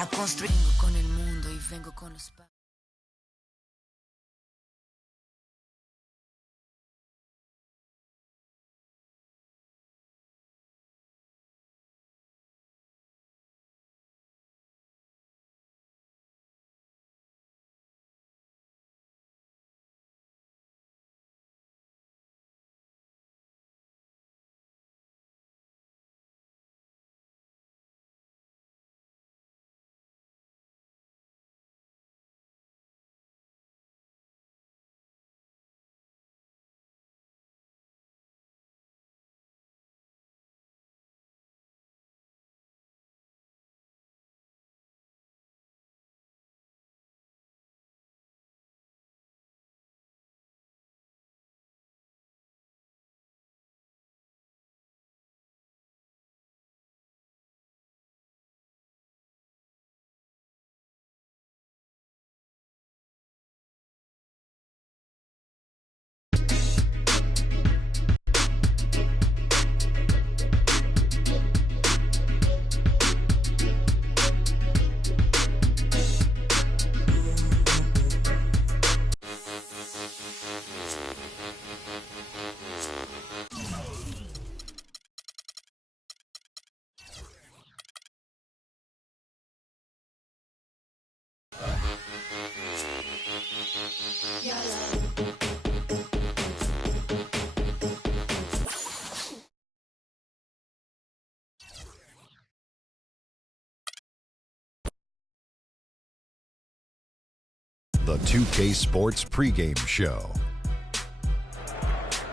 a construir con el mundo y vengo con los The 2K Sports pregame show.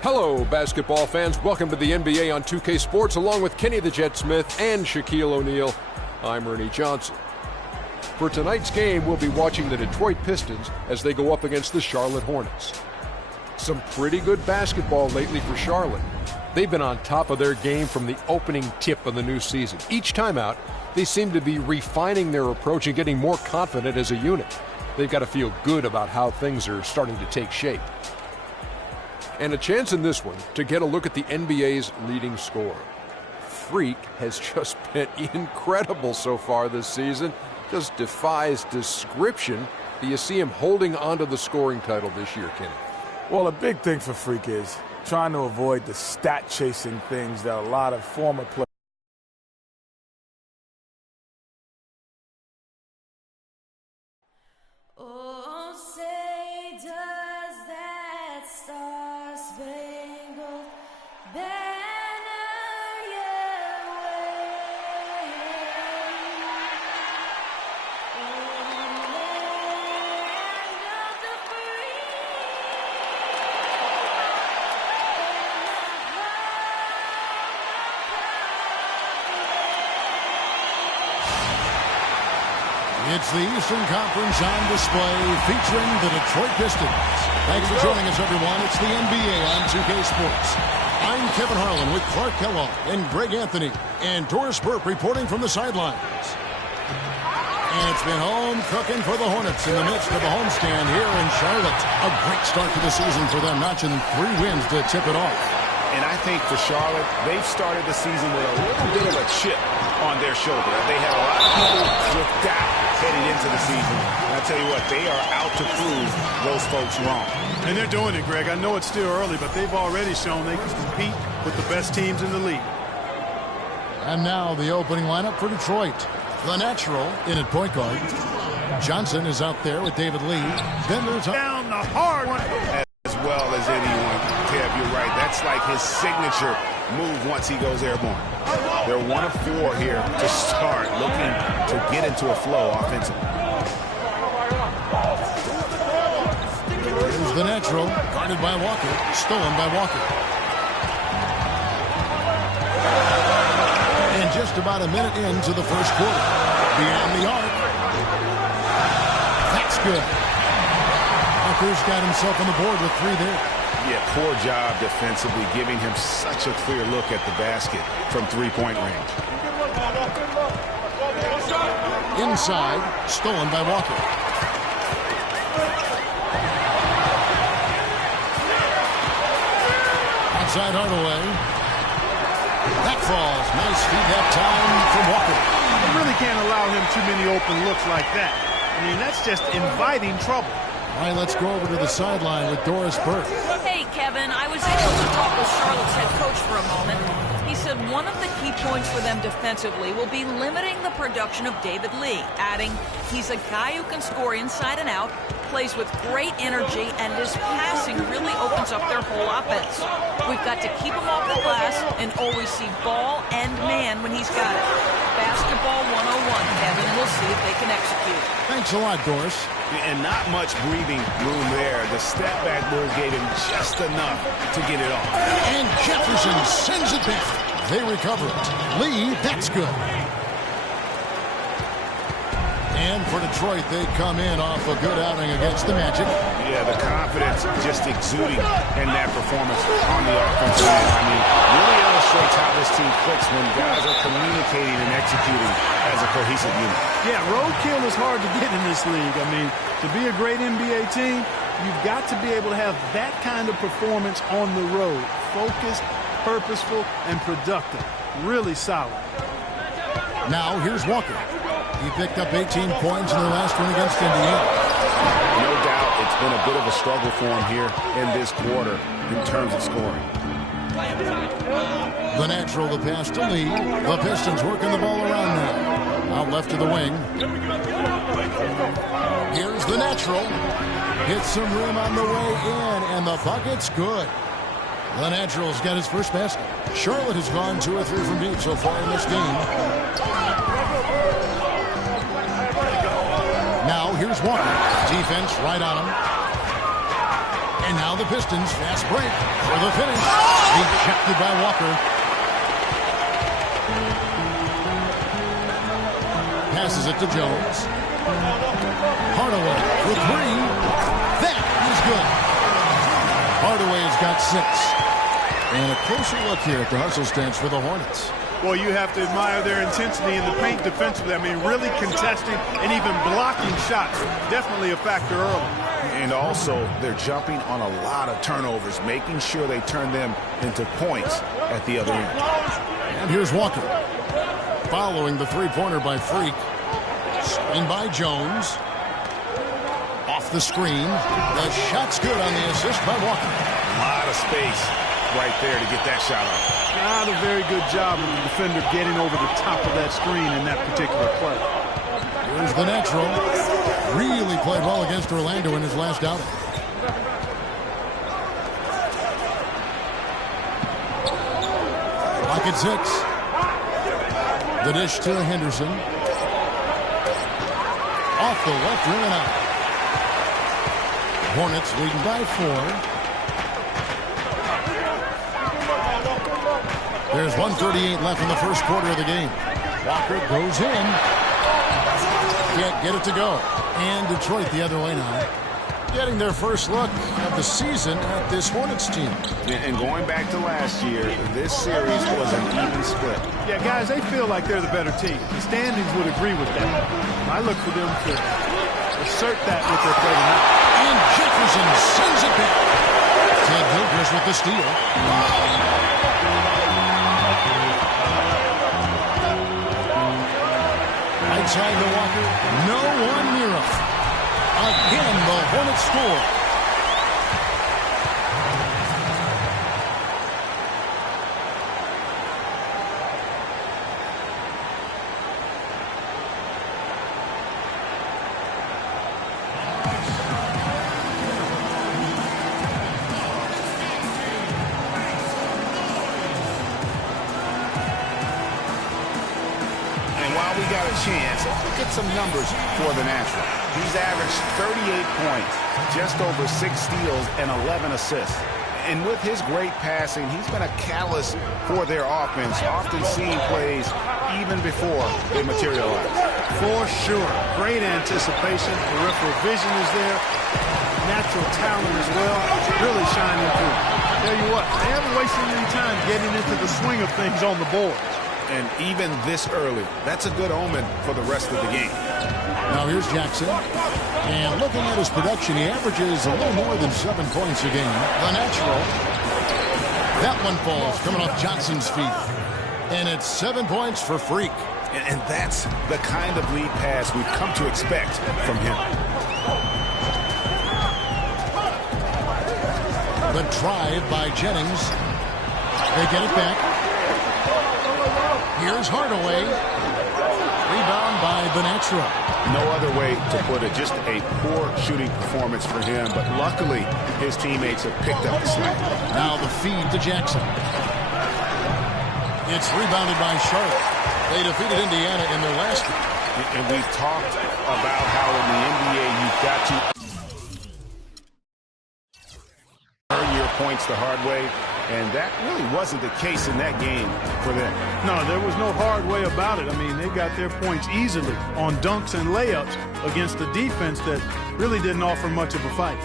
Hello, basketball fans. Welcome to the NBA on 2K Sports, along with Kenny the Jet Smith and Shaquille O'Neal. I'm Ernie Johnson. For tonight's game, we'll be watching the Detroit Pistons as they go up against the Charlotte Hornets. Some pretty good basketball lately for Charlotte. They've been on top of their game from the opening tip of the new season. Each time out, they seem to be refining their approach and getting more confident as a unit. They've got to feel good about how things are starting to take shape. And a chance in this one to get a look at the NBA's leading scorer. Freak has just been incredible so far this season. Just defies description. Do you see him holding onto the scoring title this year, Kenny? Well, a big thing for Freak is trying to avoid the stat-chasing things that a lot of former players. It's the Eastern Conference on display featuring the Detroit Pistons. Thanks for joining us, everyone. It's the NBA on 2K Sports. I'm Kevin Harlan with Clark Kellogg and Greg Anthony and Doris Burke reporting from the sidelines. And it's been home cooking for the Hornets in the midst of a homestand here in Charlotte. A great start to the season for them, notching 3 wins to tip it off. And I think for Charlotte, they've started the season with a little bit of a chip on their shoulder. They had a lot of people with that heading into the season. And I tell you what, they are out to prove those folks wrong. And they're doing it, Greg. I know it's still early, but they've already shown they can compete with the best teams in the league. And now the opening lineup for Detroit. The natural in at point guard. Johnson is out there with David Lee. Then there's down the hard one. As well as anyone, Kev, you're right. That's like his signature move once he goes airborne. They're 1 of 4 here to start, looking to get into a flow offensively. Here's the natural, guarded by Walker, stolen by Walker. And just about a minute into the first quarter. Beyond the arc. That's good. Walker's got himself on the board with 3 there. Yeah, poor job defensively, giving him such a clear look at the basket from 3-point range. Inside, stolen by Walker. Outside Hardaway. That falls. Nice feed that time from Walker. really can't allow him too many open looks like that. I mean, that's just inviting trouble. All right, let's go over to the sideline with Doris Burke. Hey, Kevin, I was able to talk with Charlotte's head coach for a moment. He said one of the key points for them defensively will be limiting the production of David Lee, adding, he's a guy who can score inside and out, plays with great energy, and his passing really opens up their whole offense. We've got to keep him off the glass and always see ball and man when he's got it. Basketball 101, Kevin. We'll see if they can execute. Thanks a lot, Doris. And not much breathing room there. The step back move gave him just enough to get it off. And Jefferson sends it back. They recover it. Lee, that's good. And for Detroit, they come in off a good outing against the Magic. Yeah, the confidence just exuding in that performance on the offensive end. I mean, really illustrates how this team clicks when guys are communicating and executing as a cohesive unit. Yeah, roadkill is hard to get in this league. I mean, to be a great NBA team, you've got to be able to have that kind of performance on the road. Focused, purposeful, and productive. Really solid. Now, here's Walker. He picked up 18 points in the last one against Indiana. No doubt it's been a bit of a struggle for him here in this quarter in terms of scoring. The natural, the pass to Lee. The Pistons working the ball around now. Out left to the wing. Here's the natural. Hits some rim on the way in, and the bucket's good. The natural's got his first basket. Charlotte has gone 2 or 3 from deep so far in this game. Now here's Walker. Defense right on him. And now the Pistons fast break for the finish. Ejected by Walker. Passes it to Jones. Hardaway with 3. That is good. Hardaway's got 6. And a closer look here at the hustle stance for the Hornets. Well, you have to admire their intensity in the paint defensively. I mean, really contesting and even blocking shots. Definitely a factor early. And also, they're jumping on a lot of turnovers, making sure they turn them into points at the other end. And here's Walker. Following the three-pointer by Freak. Screen by Jones. Off the screen. The shot's good on the assist by Walker. A lot of space right there to get that shot off. Not a very good job of the defender getting over the top of that screen in that particular play. Here's the natural. Really played well against Orlando in his last outing. Clock at 6. The dish to Henderson. Off the left rim and out. Hornets leading by 4. There's 1:38 left in the first quarter of the game. Walker goes in. Can't get it to go. And Detroit the other way now. Getting their first look of the season at this Hornets team. And going back to last year, this series was an even split. Yeah, guys, they feel like they're the better team. The standings would agree with that. I look for them to assert that with their play tonight. And Jefferson sends it back. Ted Gilchrist with the steal. Right side to Walker. No one near him. Again, the Hornets score. Chance. Look at some numbers for the natural. He's averaged 38 points, just over 6 steals, and 11 assists. And with his great passing, he's been a catalyst for their offense, often seeing plays even before they materialize. For sure. Great anticipation. Peripheral vision is there. Natural talent as well. Really shining through. Tell you what, they haven't wasted any time getting into the swing of things on the board. And even this early, that's a good omen for the rest of the game. Now here's Jackson. And looking at his production, he averages a little more than 7 points a game. The natural. That one falls coming off Johnson's feet. And it's 7 points for Freak. And that's the kind of lead pass we've come to expect from him. The drive by Jennings. They get it back. Here's Hardaway. Rebound by Benatra. No other way to put it. Just a poor shooting performance for him. But luckily, his teammates have picked up the slack. Now the feed to Jackson. It's rebounded by Charlotte. They defeated Indiana in their last game. And we've talked about how in the NBA you've got to earn your points the hard way. And that really wasn't the case in that game for them. No, there was no hard way about it. I mean, they got their points easily on dunks and layups against a defense that really didn't offer much of a fight.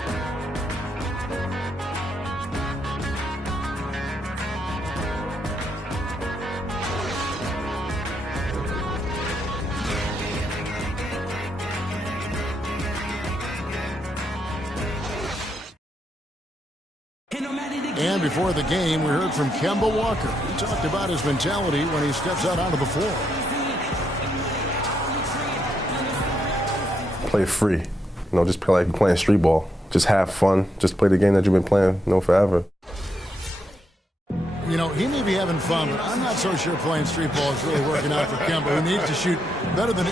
And before the game, we heard from Kemba Walker. He talked about his mentality when he steps out onto the floor. Play free. You know, just play like you're playing street ball. Just have fun. Just play the game that you've been playing, you know, forever. You know, he may be having fun, but I'm not so sure playing street ball is really working out for Kemba, who needs to shoot better than...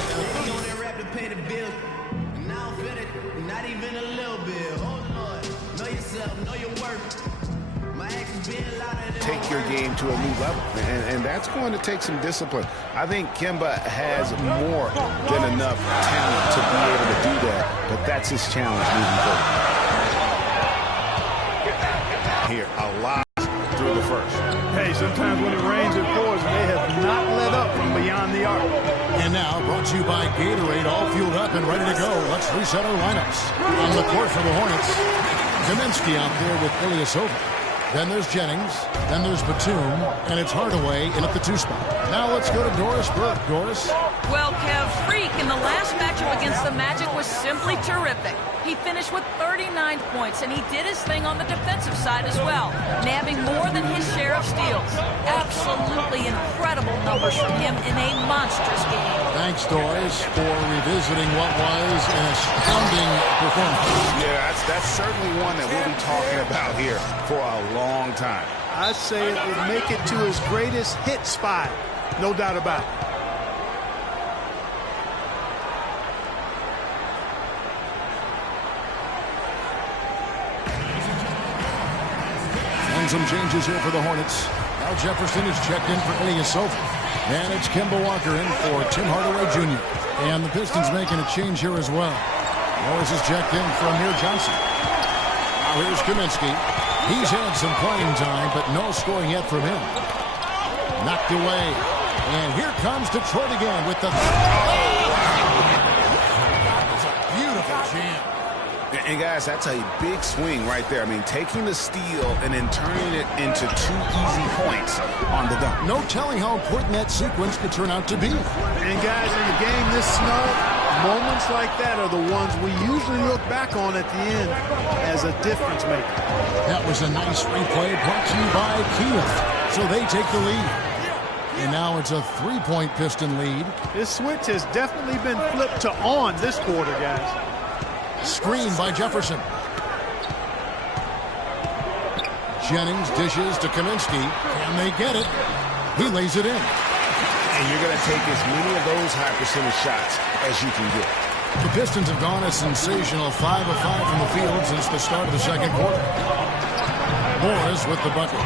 Take your game to a new level, and that's going to take some discipline. I think Kemba has more than enough talent to be able to do that, but that's his challenge moving forward. Here, a lot through the first. Hey, sometimes when it rains, it pours, and they have not let up from beyond the arc. And now, brought to you by Gatorade, all fueled up and ready to go. Let's reset our lineups. On the court for the Hornets, Kaminsky out there with Ilyasova. Then there's Jennings, then there's Batum, and it's Hardaway in at the 2 spot. Now let's go to Doris Burke. Doris? Well, Kev, Freak in the last matchup against the Magic was simply terrific. He finished with 39 points, and he did his thing on the defensive side as well, nabbing more than his share of steals. Absolutely incredible numbers from him in a monstrous game. Thanks, Doris, for revisiting what was an astounding performance. Yeah, that's certainly one that we'll be talking about here for a long time. I'd say it would make it to his greatest hit spot. No doubt about it. And some changes here for the Hornets. Now Jefferson is checked in for Ilyasova. And it's Kemba Walker in for Tim Hardaway Jr. And the Pistons making a change here as well. Morris is checked in for Amir Johnson. Now here's Kaminsky. He's had some playing time, but no scoring yet from him. Knocked away. And here comes Detroit again with the... That's a beautiful jam. And guys, that's a big swing right there. I mean, taking the steal and then turning it into 2 easy points on the dunk. No telling how important that sequence could turn out to be. And guys, in a game this snug, moments like that are the ones we usually look back on at the end as a difference maker. That was a nice replay brought to you by Kia. So they take the lead. And now it's a 3-point Piston lead. This switch has definitely been flipped to on this quarter, guys. Screen by Jefferson. Jennings dishes to Kaminsky. Can they get it? He lays it in. And you're going to take as many of those high percentage shots as you can get. The Pistons have gone a sensational 5 of 5 from the field since the start of the second quarter. Morris with the bucket.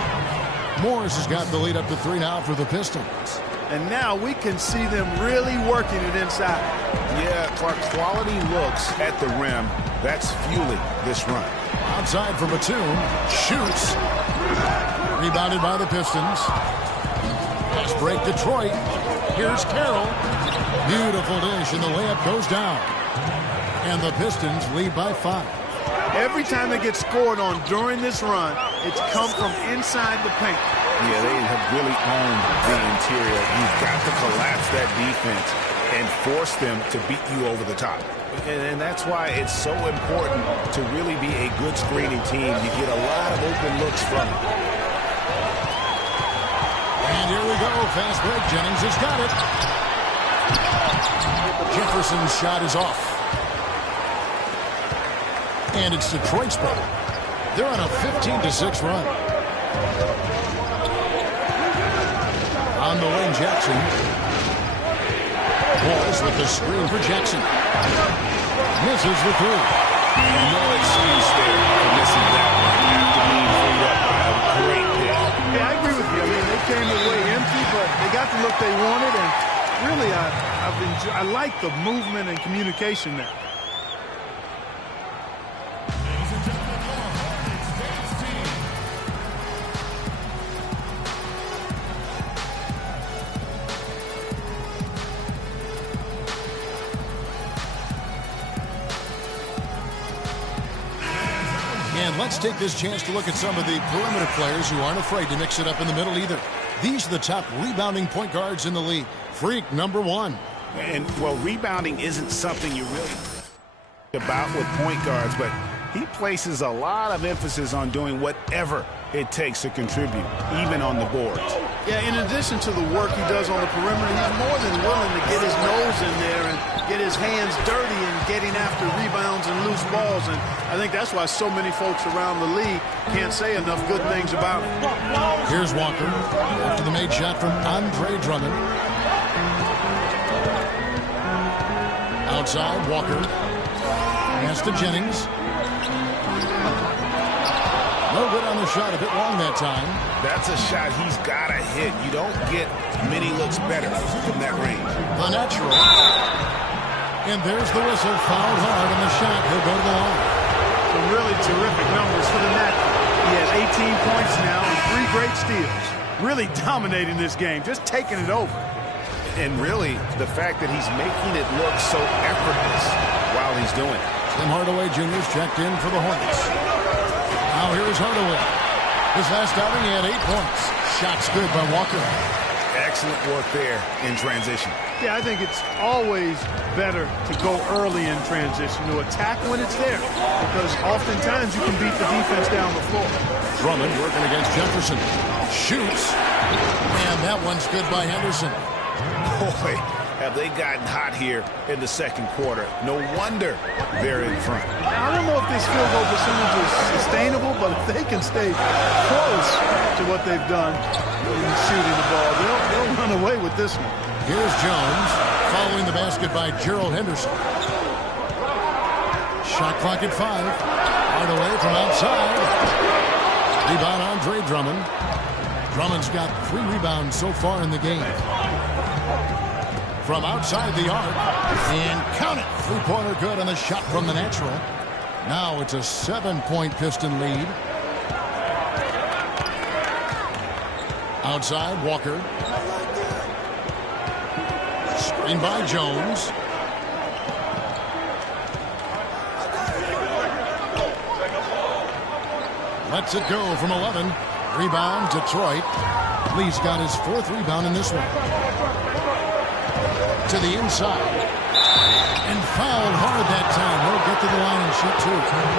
Morris has got the lead up to 3 now for the Pistons. And now we can see them really working it inside. Yeah, Clark, quality looks at the rim. That's fueling this run. Outside for Batum. Shoots. Rebounded by the Pistons. Pass break Detroit. Here's Carroll. Beautiful dish, and the layup goes down. And the Pistons lead by 5. Every time they get scored on during this run, it's come from inside the paint. Yeah, they have really owned the interior. You've got to collapse that defense and force them to beat you over the top. And that's why it's so important to really be a good screening team. You get a lot of open looks from it. And here we go. Fast break. Jennings has got it. Jefferson's shot is off. And it's Detroit's ball. They're on a 15-6 run. On the wing, Jackson. Walls with the screen for Jackson. Misses the three. No excuse there for missing that one after being freed up by a great pick. Yeah, I agree with you. I mean, they came away empty, but they got the look they wanted, and really, I like the movement and communication there. And let's take this chance to look at some of the perimeter players who aren't afraid to mix it up in the middle either. These are the top rebounding point guards in the league. Freak number one. And, well, rebounding isn't something you really about with point guards, but he places a lot of emphasis on doing whatever it takes to contribute, even on the boards. Yeah, in addition to the work he does on the perimeter, he's more than willing to get his nose in there and get his hands dirty in getting after rebounds and loose balls. And I think that's why so many folks around the league can't say enough good things about him. Here's Walker after the made shot from Andre Drummond. Outside, Walker. Pass to Jennings. No good on the shot, a bit long that time. That's a shot he's got to hit. You don't get many looks better from that range. The natural. And there's the whistle. Fouled hard on the shot. He'll go to the line. Some really terrific numbers for the natural. He has 18 points now and 3 great steals. Really dominating this game, just taking it over. And really, the fact that he's making it look so effortless while he's doing it. Tim Hardaway Jr.'s checked in for the Hornets. Now here's Hardaway. His last outing, he had 8 points. Shot's good by Walker. Excellent work there in transition. Yeah, I think it's always better to go early in transition, to attack when it's there, because oftentimes you can beat the defense down the floor. Drummond working against Jefferson. Shoots. And that one's good by Henderson. Boy, have they gotten hot here in the second quarter. No wonder they're in front. I don't know if this field goal percentage is sustainable, but if they can stay close to what they've done in shooting the ball, they'll run away with this one. Here's Jones following the basket by Gerald Henderson. Shot clock at 5. Hardaway from outside. Rebound Andre Drummond. Drummond's got 3 rebounds so far in the game. From outside the arc, and count it. 3-pointer good on the shot from the natural. Now it's a 7-point Piston lead. Outside, Walker. Screen by Jones. Lets it go from 11. Rebound, Detroit. Lee's got his 4th rebound in this one. To the inside. And fouled hard that time. He'll get to the line and shoot 2.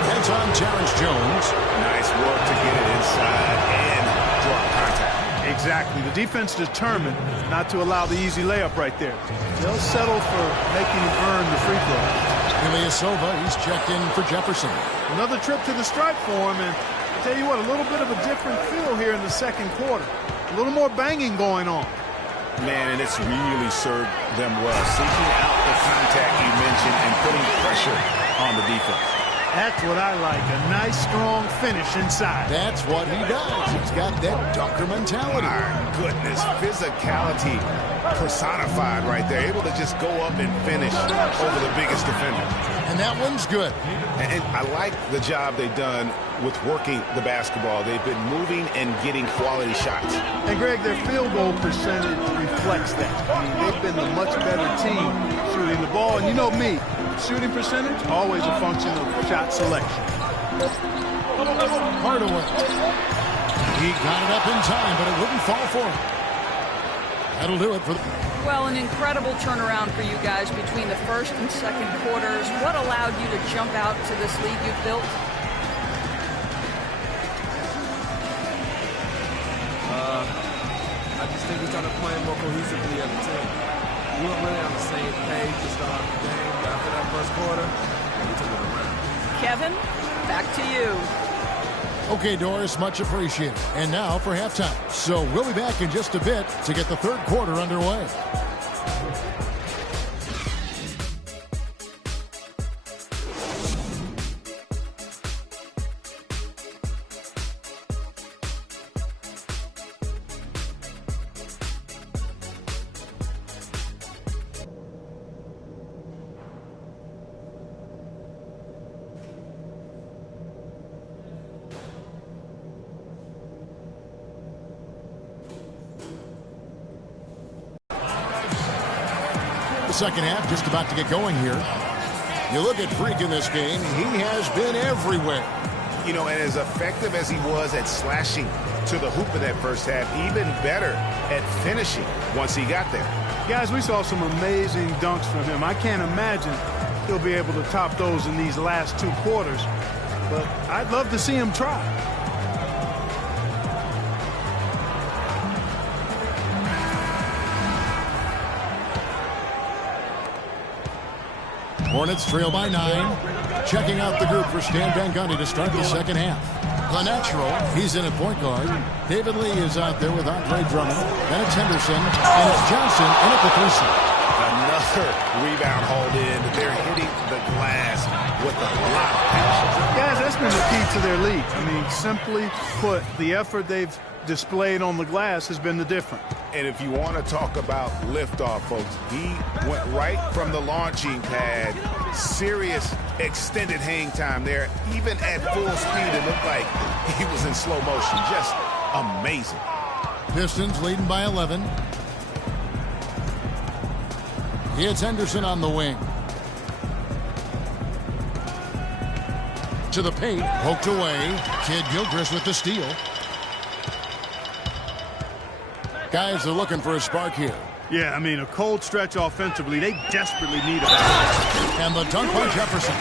That's on Terrence Jones. Nice work to get it inside and draw contact. Exactly. The defense determined not to allow the easy layup right there. They'll settle for making him earn the free throw. Ilyasova, he's checked in for Jefferson. Another trip to the stripe for him, and I tell you what, a little bit of a different feel here in the second quarter. A little more banging going on. Man, and it's really served them well. Seeking out the contact you mentioned and putting pressure on the defense. That's what I like, a nice, strong finish inside. That's what he does. He's got that dunker mentality. My goodness, physicality personified right there. Able to just go up and finish over the biggest defender. And that one's good. And I like the job they've done with working the basketball. They've been moving and getting quality shots. And, Greg, their field goal percentage reflects that. I mean, they've been the much better team shooting the ball. And you know me, shooting percentage, always a function of shot selection. Hardaway. He got it up in time, but it wouldn't fall for him. That'll do it for Well, an incredible turnaround for you guys between the first and second quarters. What allowed you to jump out to this lead you've built? I just think we're trying to play more cohesively as a team. We weren't really on the same page to start the game, but after that first quarter, we took it around. Kevin, back to you. Okay, Doris, much appreciated. And now for halftime. So we'll be back in just a bit to get the third quarter underway. Second half just about to get going here. You look at Freak in this game, he has been everywhere. You know, and as effective as he was at slashing to the hoop in that first half, even better at finishing once he got there. Guys, we saw some amazing dunks from him. I can't imagine he'll be able to top those in these last two quarters, but I'd love to see him try. Hornets trail by 9. Checking out the group for Stan Van Gundy to start the second half. The natural, he's in at point guard. David Lee is out there with Andre Drummond. Then it's Henderson, and it's Johnson in at the 3 Another rebound hauled in. They're hitting the glass with a lot of passion. Guys, that's been the key to their lead. I mean, simply put, the effort they've displayed on the glass has been the difference. And if you want to talk about liftoff, folks, he went right from the launching pad. Serious extended hang time there. Even at full speed, it looked like he was in slow motion. Just amazing. Pistons leading by 11. It's Henderson on the wing. To the paint, poked away. Kid Gilchrist with the steal. Guys are looking for a spark here. Yeah, I mean, a cold stretch offensively. They desperately need it. And the dunk by Jefferson.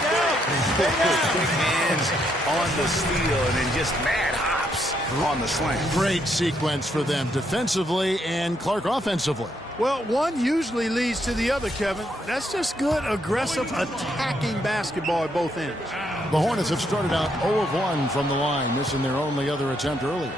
Big hands on the steal and then just mad hops on the slam. Great sequence for them defensively and Clark offensively. Well, one usually leads to the other, Kevin. That's just good, aggressive, attacking basketball at both ends. The Hornets have started out 0 of 1 from the line, missing their only other attempt earlier.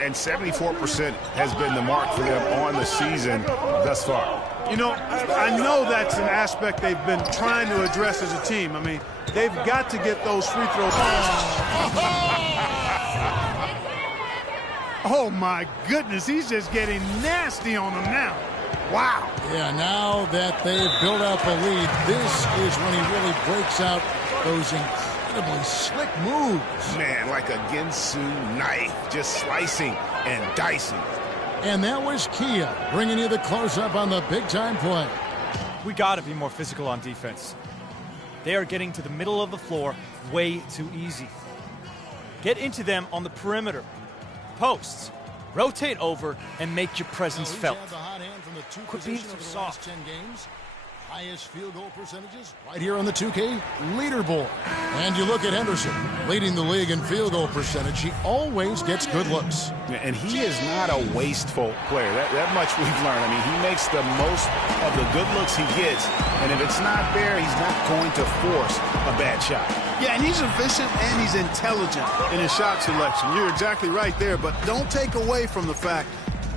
And 74% has been the mark for them on the season thus far. You know, I know that's an aspect they've been trying to address as a team. I mean, they've got to get those free throws. Oh, my goodness. He's just getting nasty on them now. Wow. Yeah, now that they've built up a lead, this is when he really breaks out those incredibly slick moves. Man, like a Ginsu knife, just slicing and dicing. And that was Kia bringing you the close-up on the big-time play. We got to be more physical on defense. They are getting to the middle of the floor way too easy. Get into them on the perimeter. Posts. Rotate over and make your presence felt. Quit being so soft. Highest field goal percentages right here on the 2K leaderboard. And you look at Henderson, leading the league in field goal percentage. He always gets good looks. And he is not a wasteful player. That much we've learned. I mean, he makes the most of the good looks he gets. And if it's not there, he's not going to force a bad shot. Yeah, and he's efficient and he's intelligent in his shot selection. You're exactly right there, but don't take away from the fact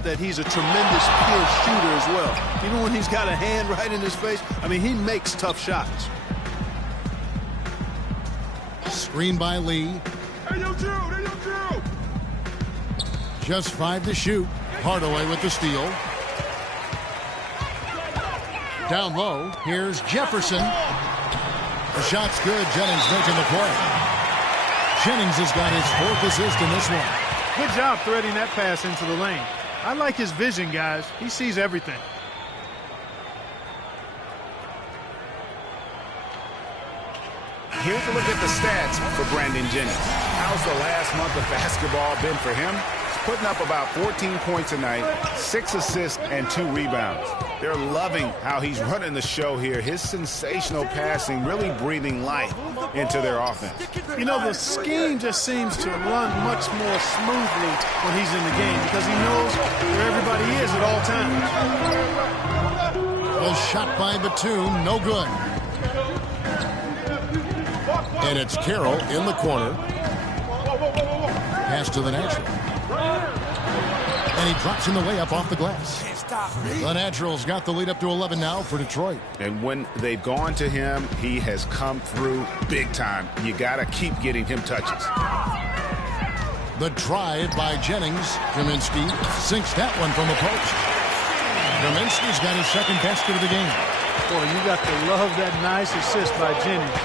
that he's a tremendous pure shooter as well. Even when he's got a hand right in his face, I mean, he makes tough shots. Screen by Lee. Hey, yo, Drew! Just 5 to shoot. Hardaway with the steal. Down low, here's Jefferson. The shot's good. Jennings making the play. Jennings has got his 4th assist in this one. Good job threading that pass into the lane. I like his vision, guys. He sees everything. Here's a look at the stats for Brandon Jennings. How's the last month of basketball been for him? He's putting up about 14 points a night, 6 assists, and 2 rebounds. They're loving how he's running the show here. His sensational passing really breathing life into their offense. You know, the scheme just seems to run much more smoothly when he's in the game because he knows where everybody is at all times. The shot by Batum, no good. And it's Carroll in the corner. Pass to the natural. And he drops in the layup off the glass. The Naturals got the lead up to 11 now for Detroit. And when they've gone to him, he has come through big time. You got to keep getting him touches. The drive by Jennings. Kaminsky sinks that one from the post. Kaminsky's got his second basket of the game. Boy, you got to love that nice assist by Jennings.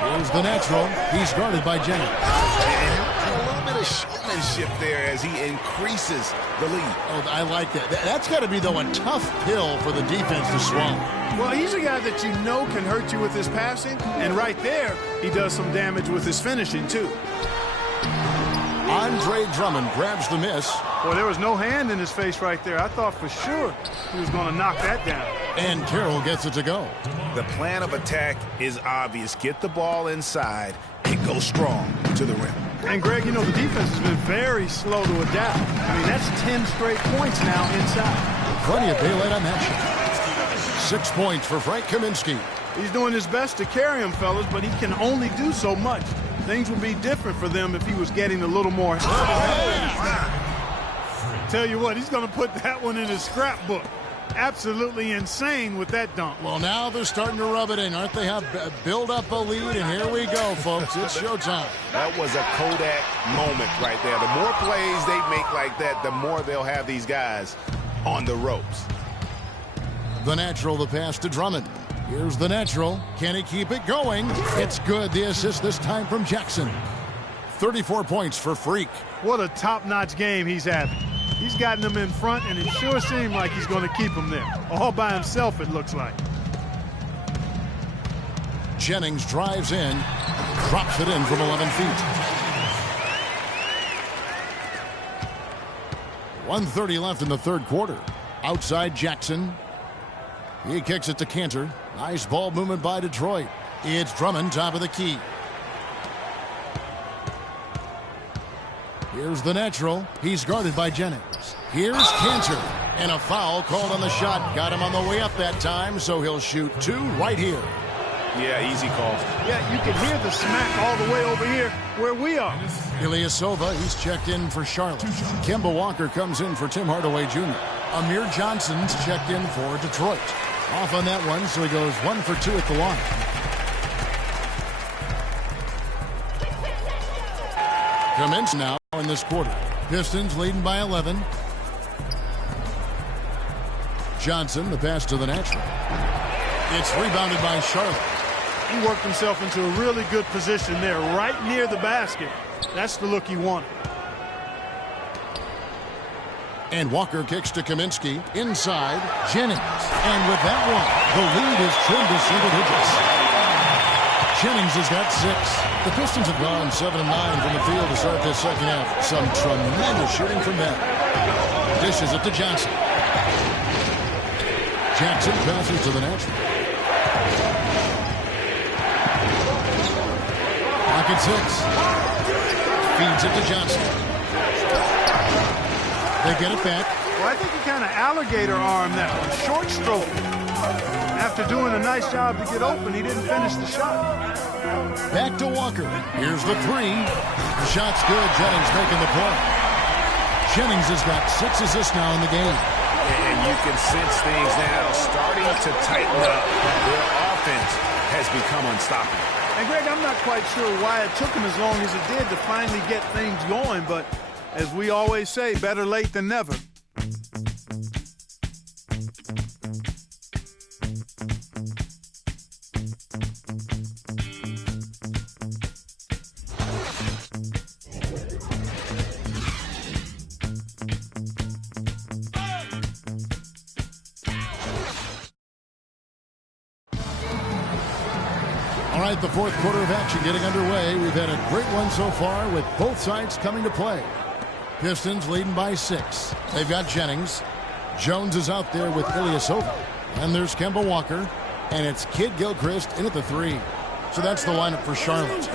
Here's the natural. He's guarded by Jennings. And a little bit of showmanship there as he increases the lead. Oh, I like that. That's got to be, though, a tough pill for the defense to swallow. Well, he's a guy that you know can hurt you with his passing, and right there, he does some damage with his finishing, too. Andre Drummond grabs the miss. Well, there was no hand in his face right there. I thought for sure he was going to knock that down. And Carroll gets it to go. The plan of attack is obvious. Get the ball inside and go strong to the rim. And, Greg, you know, the defense has been very slow to adapt. I mean, that's 10 straight points now inside. Plenty of daylight on that shot. 6 points for Frank Kaminsky. He's doing his best to carry him, fellas, but he can only do so much. Things would be different for them if he was getting a little more help. Tell you what, he's going to put that one in his scrapbook. Absolutely insane with that dunk. Well, now they're starting to rub it in, aren't they? Have build up a lead, and here we go, folks. It's showtime. That was a Kodak moment right there. The more plays they make like that, the more they'll have these guys on the ropes. The natural, the pass to Drummond. Here's the natural. Can he keep it going? It's good. The assist this time from Jackson. 34 points for Freak. What a top-notch game he's having. He's gotten them in front, and it sure seemed like he's going to keep them there. All by himself, it looks like. Jennings drives in, drops it in from 11 feet. 1:30 left in the third quarter. Outside Jackson. He kicks it to Cantor. Nice ball movement by Detroit. It's Drummond, top of the key. Here's the natural. He's guarded by Jennings. Here's Cantor. And a foul called on the shot. Got him on the way up that time, so he'll shoot two right here. Yeah, easy call. Yeah, you can hear the smack all the way over here where we are. Ilyasova, he's checked in for Charlotte. Kemba Walker comes in for Tim Hardaway Jr. Amir Johnson's checked in for Detroit. Off on that one, so he goes 1 for 2 at the line. Commence now in this quarter. Pistons leading by 11. Johnson, the pass to the natural. It's rebounded by Charlotte. He worked himself into a really good position there, right near the basket. That's the look he wanted. And Walker kicks to Kaminsky. Inside, Jennings. And with that one, the lead is trimmed to single digits. Jennings has got 6. The Pistons have gone 7 of 9 from the field to start this second half. Some tremendous shooting from them. Dishes it to Johnson. Jackson passes to the natural. Pocket 6. Feeds it to Johnson. They get it back. Well, I think he kind of alligator armed that one. Short stroke. After doing a nice job to get open, he didn't finish the shot. Back to Walker. Here's the 3. The shot's good. Jennings making the play. Jennings has got 6 assists now in the game. And you can sense things now starting to tighten up. Their offense has become unstoppable. And, Greg, I'm not quite sure why it took him as long as it did to finally get things going, but as we always say, better late than never. All right, the fourth quarter of action getting underway. We've had a great one so far with both sides coming to play. Pistons leading by 6. They've got Jennings. Jones is out there with Ilyasova. And there's Kemba Walker. And it's Kid Gilchrist in at the 3. So that's the lineup for Charlotte.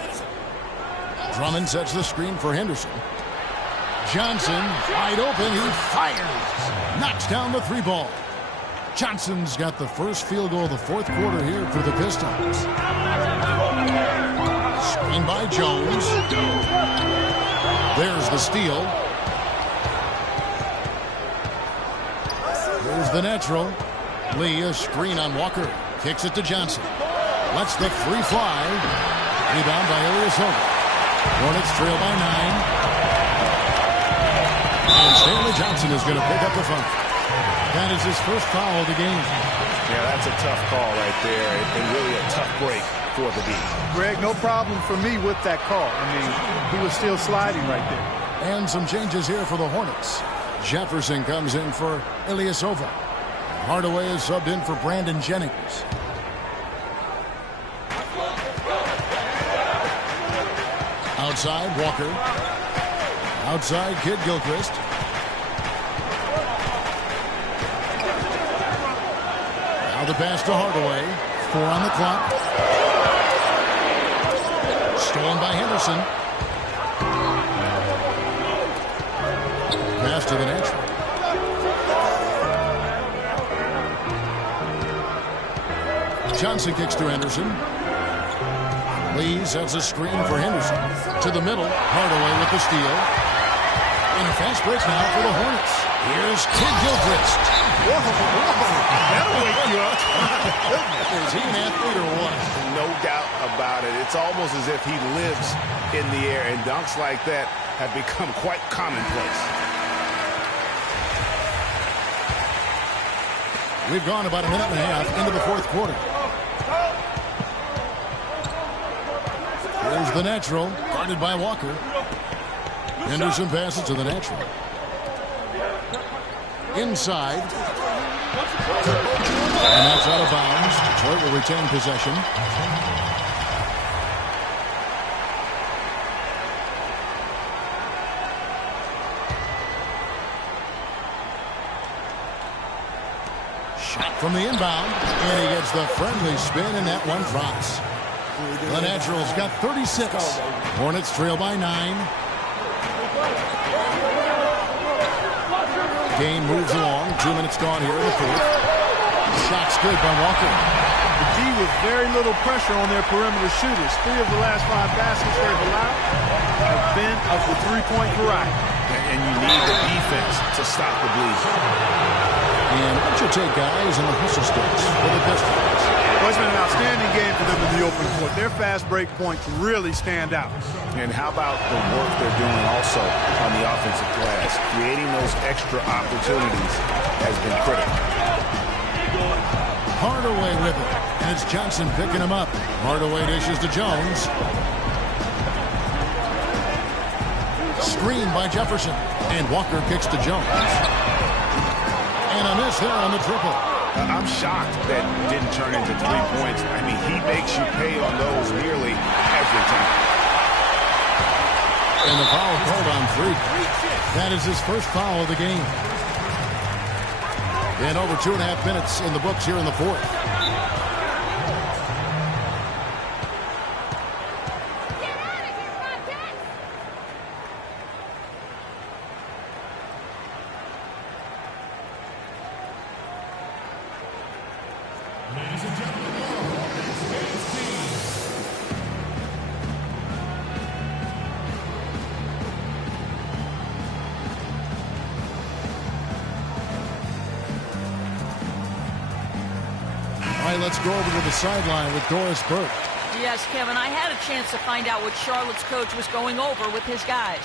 Drummond sets the screen for Henderson. Johnson wide open. He fires. Knocks down the 3 ball. Johnson's got the first field goal of the 4th quarter here for the Pistons. Screen by Jones. There's the steal. Here's the natural. Lee, a screen on Walker. Kicks it to Johnson. Lets the 3 fly. Rebound by Ilyasova. Hornets trail by 9. And Stanley Johnson is going to pick up the foul. That is his first foul of the game. Yeah, that's a tough call right there, and really a tough break for the D. Greg, no problem for me with that call. I mean, he was still sliding right there. And some changes here for the Hornets. Jefferson comes in for Ilyasova. Hardaway is subbed in for Brandon Jennings. Outside, Walker. Outside, Kid Gilchrist. Now the pass to Hardaway. 4 on the clock. Stolen by Henderson. Pass to the natural. Johnson kicks to Henderson. Lee sets a screen for Henderson. To the middle. Hardaway with the steal. And a fast break now for the Hornets. Here's Kid Gilchrist. Whoa. That'll wake you up. Is he an athlete or what? No doubt about it. It's almost as if he lives in the air, and dunks like that have become quite commonplace. We've gone about a minute and a half into the 4th quarter. Here's the natural, guarded by Walker. Henderson passes to the natural. Inside. And that's out of bounds. Detroit will retain possession. Shot from the inbound. And he gets the friendly spin, and that one drops. The Naturals got 36. Hornets trail by 9. Game moves along. 2 minutes gone here in the 4th. Shot's good by Walker. The D with very little pressure on their perimeter shooters. 3 of the last 5 baskets they've allowed have been of the 3-point variety. And you need the defense to stop the bleed. And what's your take, guys, in the hustle sticks for the Pistons? Well, it's been an outstanding game for them in the open court. Their fast break points really stand out. And how about the work they're doing also on the offensive glass? Creating those extra opportunities has been critical. Hardaway with it. And it's Johnson picking him up. Hardaway dishes to Jones. Screen by Jefferson. And Walker kicks to Jones. And a miss there on the triple. I'm shocked that didn't turn into 3 points. I mean, he makes you pay on those nearly every time. And the foul called on Freak. That is his first foul of the game. And over 2.5 minutes in the books here in the 4th. Let's go over to the sideline with Doris Burke. Yes, Kevin, I had a chance to find out what Charlotte's coach was going over with his guys.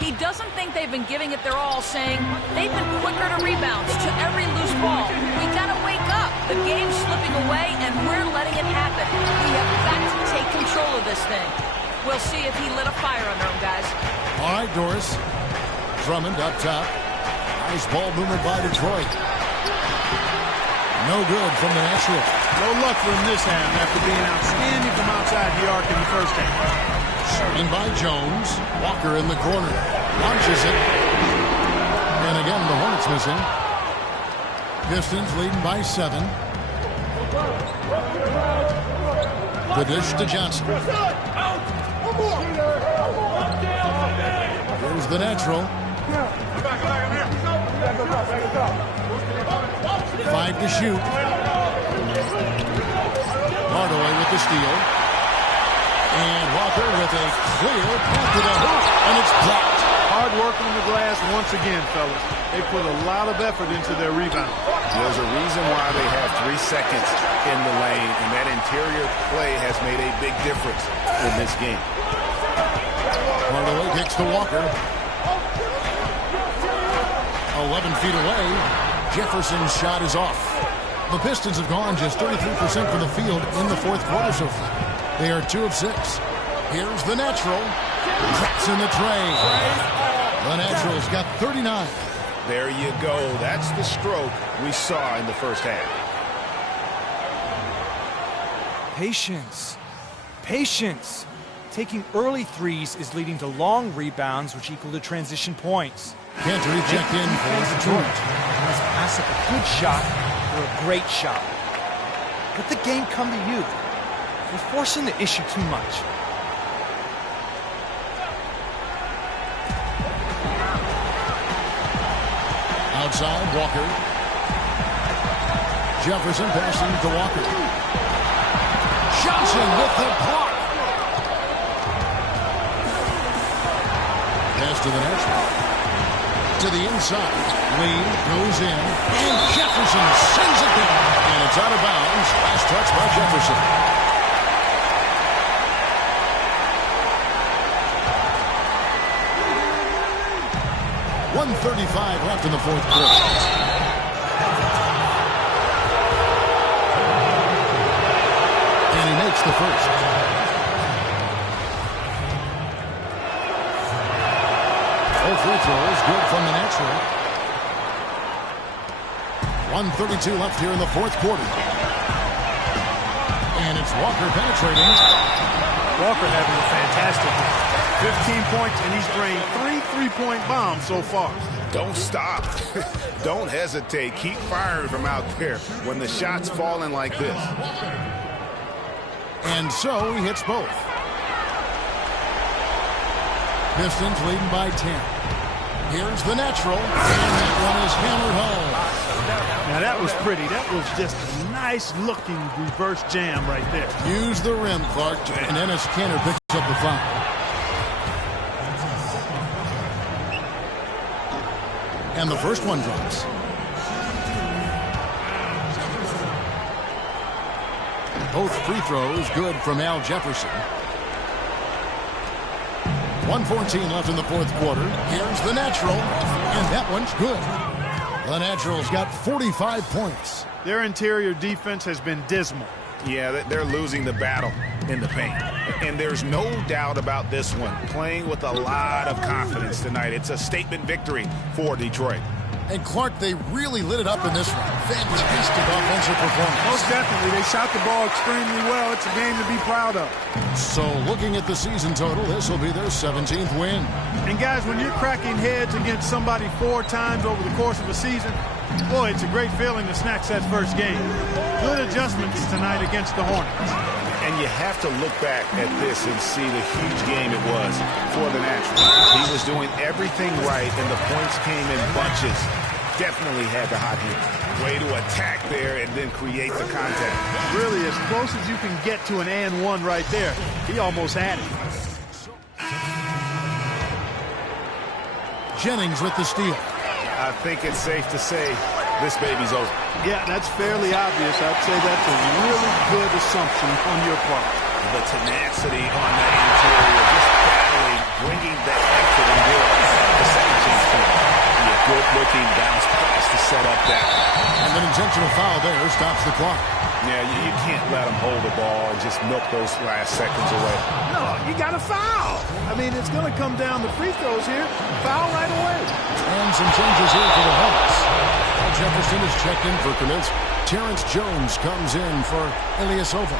He doesn't think they've been giving it their all, saying they've been quicker to rebounds, to every loose ball. We gotta wake up. The game's slipping away, and we're letting it happen. We have got to take control of this thing. We'll see if he lit a fire under him, guys. All right, Doris. Drummond up top. Nice ball movement by Detroit. No good from the natural. No luck for him this half after being outstanding from outside the arc in the first half. Shooting by Jones. Walker in the corner. Launches it. And again, the Hornets missing. Pistons leading by 7. The dish to Johnson. Here's the natural. 5 to shoot. Hardaway with the steal. And Walker with a clear path to the hoop, and it's blocked. Hard work on the glass once again, fellas. They put a lot of effort into their rebound. There's a reason why they have 3 seconds in the lane, and that interior play has made a big difference in this game. Hardaway kicks to Walker. 11 feet away. Jefferson's shot is off. The Pistons have gone just 33% from the field in the fourth quarter so far. They are 2 of 6. Here's the natural. Traps in the tray. The natural's got 39. There you go. That's the stroke we saw in the first half. Patience. Patience. Taking early threes is leading to long rebounds, which equal to transition points. Cantor checked in for Detroit. Let's pass up a good shot or a great shot. Let the game come to you. You're forcing the issue too much. Outside, Walker. Jefferson passing to Walker. Johnson with the block. Pass to the natural. To the inside. Lee goes in. And Jefferson sends it down. And it's out of bounds. Last touch by Jefferson. 1:35 left in the fourth quarter. And he makes the first. All free throws good from the natural. 1:32 left here in the fourth quarter. And it's Walker penetrating. Walker having a fantastic game. 15 points, and he's drained 3 3-point bombs so far. Don't stop. Don't hesitate. Keep firing from out there when the shot's falling like this. And so he hits both. Pistons leading by 10. Here's the natural, and that one is hammered home. Now that was pretty. That was just a nice-looking reverse jam right there. Use the rim, Clark, and Ennis Cantor picks up the foul. And the first one drops. Both free throws good from Al Jefferson. 1:14 left in the fourth quarter. Here's the natural, and that one's good. The natural's got 45 points. Their interior defense has been dismal. Yeah, they're losing the battle in the paint. And there's no doubt about this one. Playing with a lot of confidence tonight. It's a statement victory for Detroit. And Clark, they really lit it up in this one. Fantastic offensive performance. Most definitely. They shot the ball extremely well. It's a game to be proud of. So looking at the season total, this will be their 17th win. And guys, when you're cracking heads against somebody 4 times over the course of a season, boy, it's a great feeling to snatch that first game. Good adjustments tonight against the Hornets. And you have to look back at this and see the huge game it was for the Natural. He was doing everything right, and the points came in bunches. Definitely had the hot hand. Way to attack there and then create the contact. Really, as close as you can get to an and one right there. He almost had it. Jennings with the steal. I think it's safe to say this baby's over. Yeah, that's fairly obvious. I'd say that's a really good assumption on your part. The tenacity on that interior, just battling, bringing that effort and will. The second chance for him. A good-looking bounce pass to set up that. And an intentional foul there stops the clock. Yeah, you can't let him hold the ball and just milk those last seconds away. No, you got to foul. I mean, it's going to come down to free throws here. Foul right away. And some changes here for the Hawks. Jefferson is checked in for Kaminsky. Terrence Jones comes in for Ilyasova.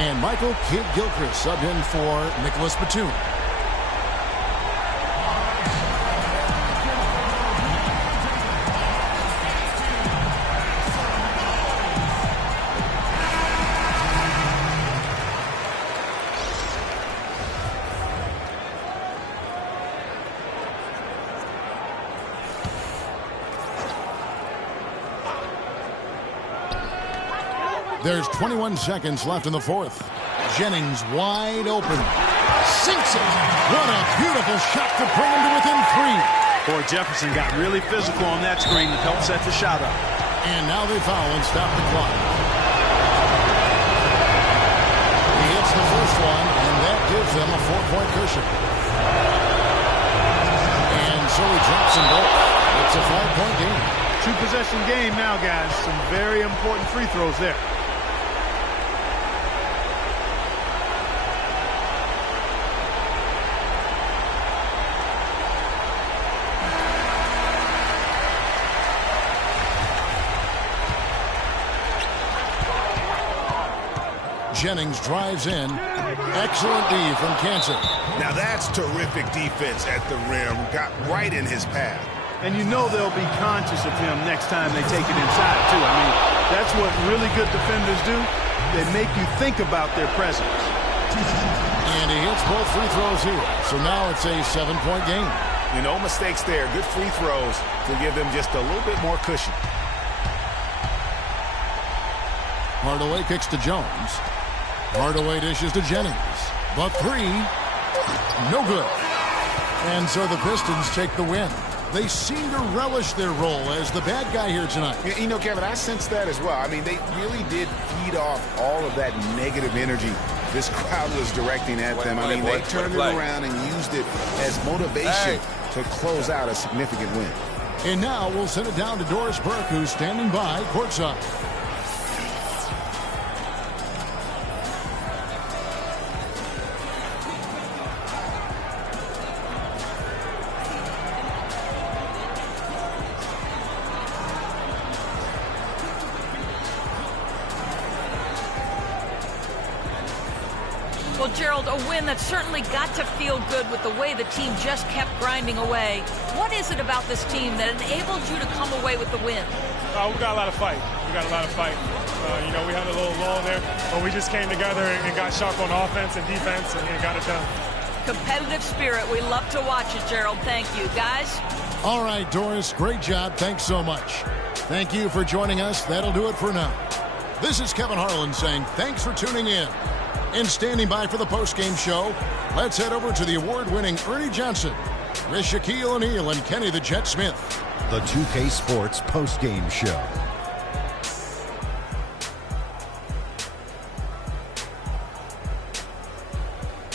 And Michael Kidd-Gilchrist subbed in for Nicholas Batum. There's 21 seconds left in the fourth. Jennings wide open. Sinks it. What a beautiful shot to bring him to within 3. Boy, Jefferson got really physical on that screen to help set the shot up. And now they foul and stop the clock. He hits the first one, and that gives them a 4-point cushion. And so he drops them both. It's a 5-point game. 2-possession game now, guys. Some very important free throws there. Jennings drives in. Excellent D from Kansas. Now that's terrific defense at the rim. Got right in his path. And you know they'll be conscious of him next time they take it inside, too. I mean, that's what really good defenders do. They make you think about their presence. And he hits both free throws here. So now it's a 7-point game. No mistakes there. Good free throws to give them just a little bit more cushion. Hardaway kicks to Jones. Hardaway dishes to Jennings. But 3, no good. And so the Pistons take the win. They seem to relish their role as the bad guy here tonight. You know, Kevin, I sense that as well. I mean, they really did feed off all of that negative energy this crowd was directing at them. I mean, they turned it around and used it as motivation to close out a significant win. And now we'll send it down to Doris Burke, who's standing by courtside. Well, Gerald, a win that certainly got to feel good with the way the team just kept grinding away. What is it about this team that enabled you to come away with the win? We got a lot of fight. We had a little lull there, but we just came together and got sharp on offense and defense and got it done. Competitive spirit. We love to watch it, Gerald. Thank you, guys. All right, Doris, great job. Thanks so much. Thank you for joining us. That'll do it for now. This is Kevin Harlan saying thanks for tuning in. And standing by for the postgame show, let's head over to the award-winning Ernie Johnson with Shaquille O'Neal and Kenny the Jet Smith. The 2K Sports postgame show.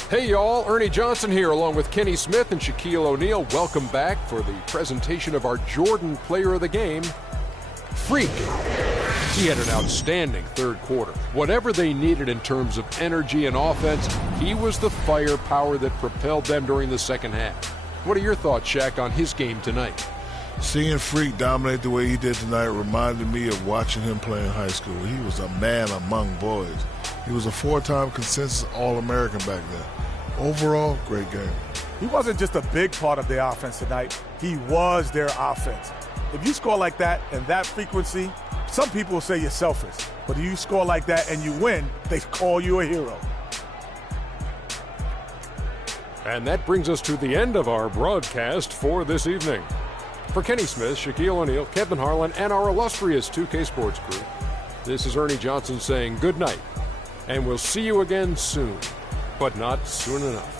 Hey y'all, Ernie Johnson here along with Kenny Smith and Shaquille O'Neal. Welcome back for the presentation of our Jordan Player of the Game, Freak. He had an outstanding third quarter. Whatever they needed in terms of energy and offense, he was the firepower that propelled them during the second half. What are your thoughts, Shaq, on his game tonight? Seeing Freak dominate the way he did tonight reminded me of watching him play in high school. He was a man among boys. He was a 4-time consensus All-American back then. Overall, great game. He wasn't just a big part of their offense tonight. He was their offense. If you score like that and that frequency, some people will say you're selfish. But if you score like that and you win, they call you a hero. And that brings us to the end of our broadcast for this evening. For Kenny Smith, Shaquille O'Neal, Kevin Harlan, and our illustrious 2K Sports crew, this is Ernie Johnson saying good night. And we'll see you again soon, but not soon enough.